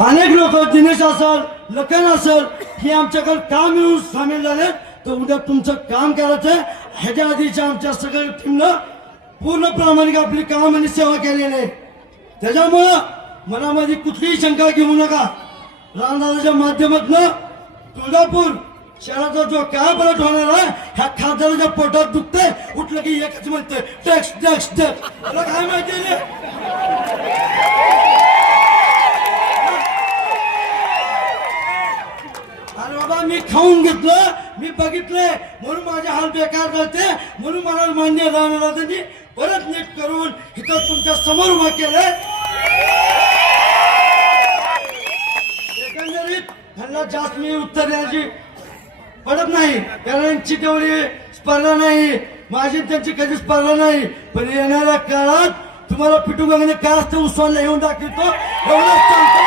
अनेक लोक दिनेश असेल लखन असेल हे आमच्याकडे काम येऊन सामील झाले. तर उद्या तुमचं काम करायचं ह्याच्या आधीच्या आमच्या सगळ्या टीमनं पूर्ण प्रामाणिक आपली काम आणि सेवा केलेली आहे. त्याच्यामुळं मनामध्ये कुठलीही शंका घेऊ नका. रामदासाच्या माध्यमातून तुळजापूर शहराचा जो काय पलट होणार आहे ह्या खासदाराच्या पोटात दुखते उठलं की एकच म्हणतंय टॅक्स टॅक्स टॅक्स. मला काय माहिती रे अरे बाबा मी खाऊन घेतलं मी बघितलंय म्हणून माझे हाल बेकार करते म्हणून मला मान्य राहणार त्यांनी परत नीट करून इथं तुमच्या समोर उभा केलंय. एकंदरीत ह्यांना जास्त मी उत्तर द्यायची पडत नाही कारण यांची तेवढी स्पर्धा नाही माझी त्यांची कधी स्पर्धा नाही. पण येणाऱ्या काळात तुम्हाला पिटू गंगाने काय असतं उसवायला येऊन दाखवतो एवढंच सांगतो.